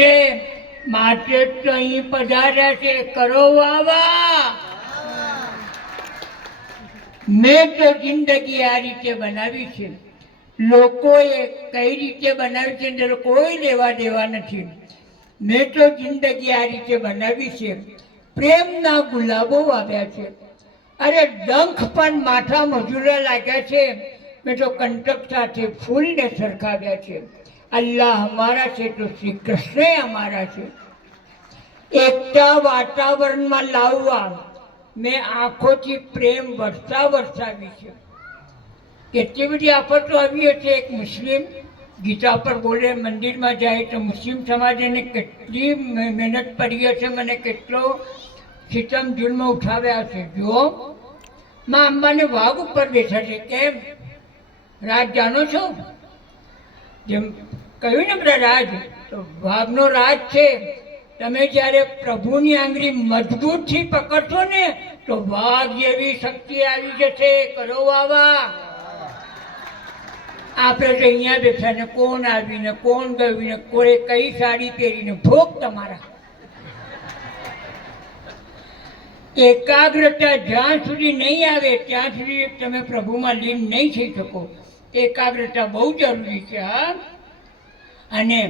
છે, માટે તો અહીં પધાર્યા છે. કરો વાવા. મેં તો જિંદગી આ રીતે બનાવી છે. લોકોએ કઈ રીતે બનાવી છે એનો કોઈ લેવા દેવા નથી. મેં તો જિંદગી આ રીતે બનાવી છે. પ્રેમના ગુલાબો વાવ્યા છે. અરે ડંખ પણ માથા મજૂરા લાગ્યા છે. મેં તો કંટક સાથે ફૂલને સરખાવ્યા છે. અલ્લાહ અમારા છે તો શ્રી કૃષ્ણ અમારા છે. એકતા વાતાવરણમાં લાવવા મેં આંખોથી પ્રેમ વરસાવી છે. કેટલી બધી આફતો આવી છે. એક મુસ્લિમ ગીતા પર બોલે, મંદિરમાં જાય તો મુસ્લિમ સમાજ એને કેટલી મહેનત પડી હશે, મને કેટલો સિતમ જુલ્મ ઉઠાવ્યા છે. જુઓ, માં અંબાને વાઘ ઉપર બેઠા છે. કેમ? રાજ જાણો છો? જેમ કહ્યું ને બધા રાજ, તો વાઘનો રાજ છે. તમે જ્યારે પ્રભુની આંગળી મજબૂતથી પકડશો ને તો વાઘ જેવી શક્તિ આવી જશે. કરો વાવા. આપણે તો અહીંયા બેઠા ને કોણ આવીને કોણ ગયું ને કોઈ કઈ સાડી પહેરીને ભોગ તમારા. એકાગ્રતા જ્યાં સુધી નહીં આવે ત્યાં સુધી તમે પ્રભુમાં લીન નહીં થઈ શકો. એકાગ્રતા બહુ જરૂરી છે. હા, અને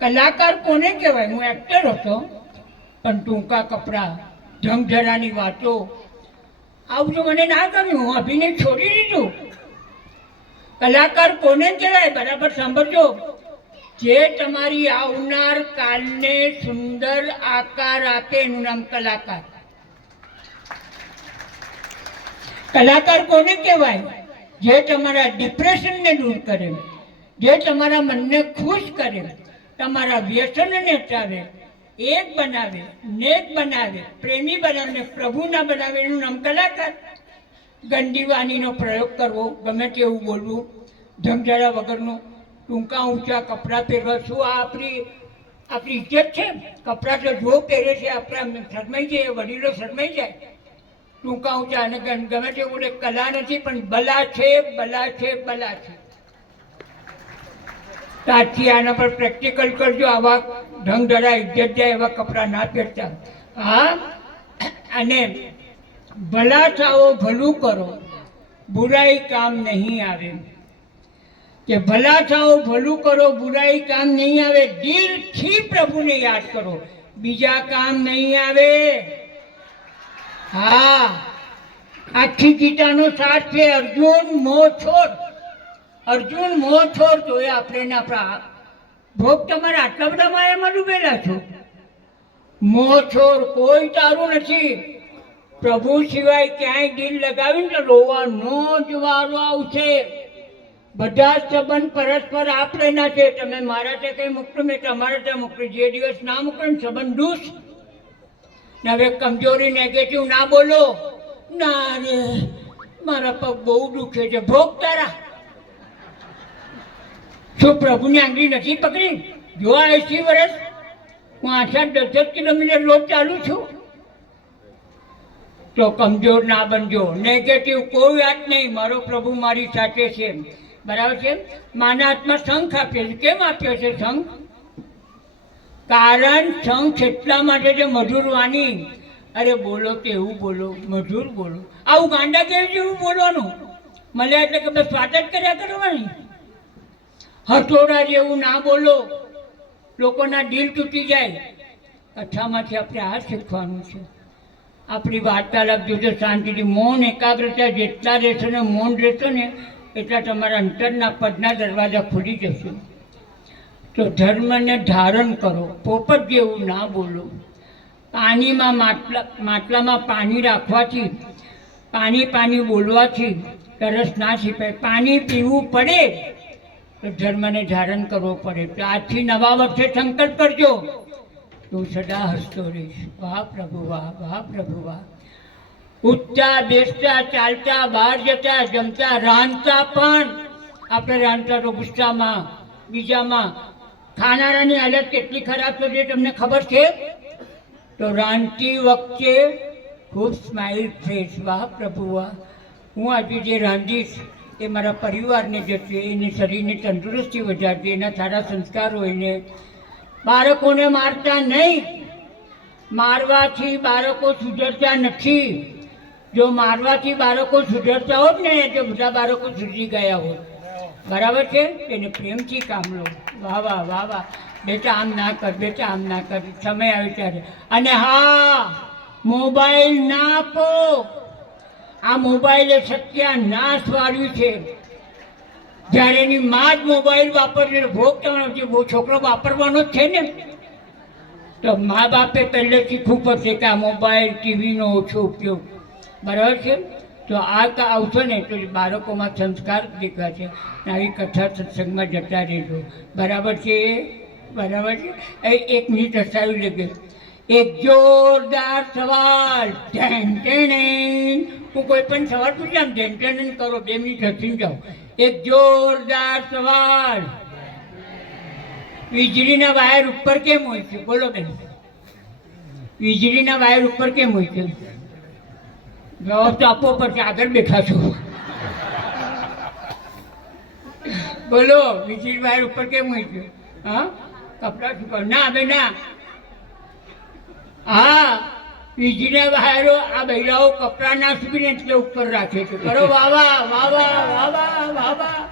કલાકાર કોને કહેવાય? હું એક્ટર હતો, પણ ટૂંકા કપડાં, ઢંગધડાની વાતો, આવું તો મને ના ગમ્યું. હું અભિનય છોડી દીધું. કલાકાર કોને કહેવાય? બરાબર સાંભળજો. જે તમારી આવનાર કાલને સુંદર આકાર આપે એનું નામ કલાકાર. કલાકાર કોને કહેવાય? જે તમારા ડિપ્રેશનને દૂર કરે, જે તમારા મનને ખુશ કરે, તમારા વ્યસનને હટાવે, એક બનાવે, નેક બનાવે, પ્રેમી બનાવે, પ્રભુના બનાવે, એનું નામ કલાકાર. ગંદી વાણીનો પ્રયોગ કરવો, ગમે તેવું બોલવું, ધમધડા વગરનું, ટૂંકા ઊંચા કપડાં પહેરવા, શું આ આપણી ઇજ્જત છે? કપડાં તો જો પહેરે છે આપણે શરમાઈ જઈએ, વડીલો શરમાઈ જાય. ટૂંકા ઊંચા અને ગમે તે બોલે, કલા નથી પણ બલા છે, બલા છે, બલા છે. આજથી આના પર પ્રેક્ટિકલ કરજો. આવા ઢંગધડા ઇજ્જત જાય એવા કપડાં ના પહેરતા. હા, અને ભલા થાઓ, ભલું કરો, બુરાઈ કામ નહીં આવે. કે ભલા થાઓ, ભલું કરો, બુરાઈ કામ નહીં આવે. દિલથી પ્રભુને યાદ કરો, બીજા કામ નહીં આવે. હા, આખી ગીતાનો સાર છે અર્જુન મોહ છોડ. અર્જુન મોહ છોડ. તો એ આપણે આપણા ભોગ તમારા આટલા બધા માયામાં ડૂબેલા છો. મોહ છોડ. કોઈ તારું નથી. પ્રભુ સિવાય ક્યાંય દિલ લગાવીને તો રોવાનો જ વારો આવશે. બધા સંબંધ પરસ્પર આપણે ના છે. તમે મારા ત્યાં કંઈ મૂકતું, મેં તમારા ત્યાં મૂકતું. જે દિવસ ના મૂકે ને સંબંધ દૂષ. હવે કમજોરી નેગેટિવ ના બોલો. ના રે, મારા પગ બહુ દુખે છે. ભોગ તારા. શું પ્રભુની આંગળી નથી પકડી? જો આ 80 વર્ષ હું 8-10 કિલોમીટર રોજ ચાલું છું. તો કમજોર ના બનજો. નેગેટિવ કોઈ વાત નહીં. મારો પ્રભુ મારી સાથે છે. બરાબર છે. માના હાથમાં શંખ આપ્યો છે. કેમ આપ્યો છે શંખ? કારણ શંખ એટલા માટે છે મધુર વાણી. અરે બોલો તો એવું બોલો, મધુર બોલો. આવું ગાંડા કેવું જેવું બોલવાનું? મળ્યા એટલે કે બસ વાત જ કર્યા કરવાની. હથોડા જેવું ના બોલો, લોકોના દિલ તૂટી જાય. કથામાંથી આપણે આ શીખવાનું છે. આપણી વાર્તાલાપ જોજો શાંતિથી. મૌન એકાગ્રતા જેટલા રહેશો ને, મૌન રહેશો ને, એટલા તમારા અંતરના પદના દરવાજા ખુલી જશે. તો ધર્મને ધારણ કરો. પોપટ જેવું ના બોલો. પાણીમાં માટલામાં પાણી રાખવાથી, પાણી બોલવાથી તરસ ના છીપાય. પાણી પીવું પડે તો ધર્મને ધારણ કરવો પડે. તો આજથી નવા વર્ષે સંકલ્પ કરજો, તું સદા હસતો રહીશ. વાહ પ્રભુ વાહ, વાહ પ્રભુ વાહ. ઉઠતા, બેસતા, ચાલતા, બહાર જતા, જમતા, રાંધતા પણ આપણે રાંધતા તો ગુસ્સામાં, બીજામાં. ખાનારાની હાલત કેટલી ખરાબ છે તમને ખબર છે? તો રાંધતી વખતે ખૂબ સ્માઇલ ફેસ. વાહ પ્રભુ વાહ. હું આજે જે રાંધીશ એ મારા પરિવારને જશે, એને શરીરની તંદુરસ્તી વધારશે, એના સારા સંસ્કારો એને બાળકોને મારતા નહીં. મારવાથી બાળકો સુધરતા નથી. જો મારવાથી બાળકો સુધરતા હોત ને તો બધા બાળકો સુધરી ગયા હોત. બરાબર છે? એને પ્રેમથી કામ લો. વાહ વાહ વાહ વાહ. બેટા આમ ના કર, બેટા આમ ના કર, સમય આવે ત્યારે. અને હા, મોબાઈલ ના આપો. આ મોબાઈલે સત્યાનાશ વાળ્યું છે. જ્યારે એની માં જ મોબાઈલ વાપરે ભોગવાનો છે, છોકરો વાપરવાનો જ છે ને, તો મા બાપે પહેલે શીખવું પડશે કે આ મોબાઈલ ટીવીનો ઓછો ઉપયોગ. બરાબર છે? તો આ આવશો ને તો બાળકોમાં સંસ્કાર દેખાશે. આવી કથા સત્સંગમાં જતા રહેજો. બરાબર છે? બરાબર છે? એક મિનિટ હસાવી લેગે. એક જોરદાર સવાલ. હું કોઈ પણ સવાલ પૂછ્યા આમ ટેન કરો, 2 મિનિટ હસીને જાઓ. એક જોરદાર સવાલ. વીજળીના વાયર ઉપર કેમ હોય છે? બોલો બેન. વીજળીના વાયર ઉપર કેમ હોય છે? જવાબ તો આપવો પડશે, આગળ બેઠા છો. બોલો, વીજળી વાયર ઉપર કેમ હોય છે? હા, કપડા સુકાવ ના બે ના. હા, વીજળીના વાયરો આ બૈરાઓ કપડા ના સુકીને એટલે ઉપર રાખે છે. કરો વાહ વાહ વાહ વાહ વાહ વાહ વાહ વાહ.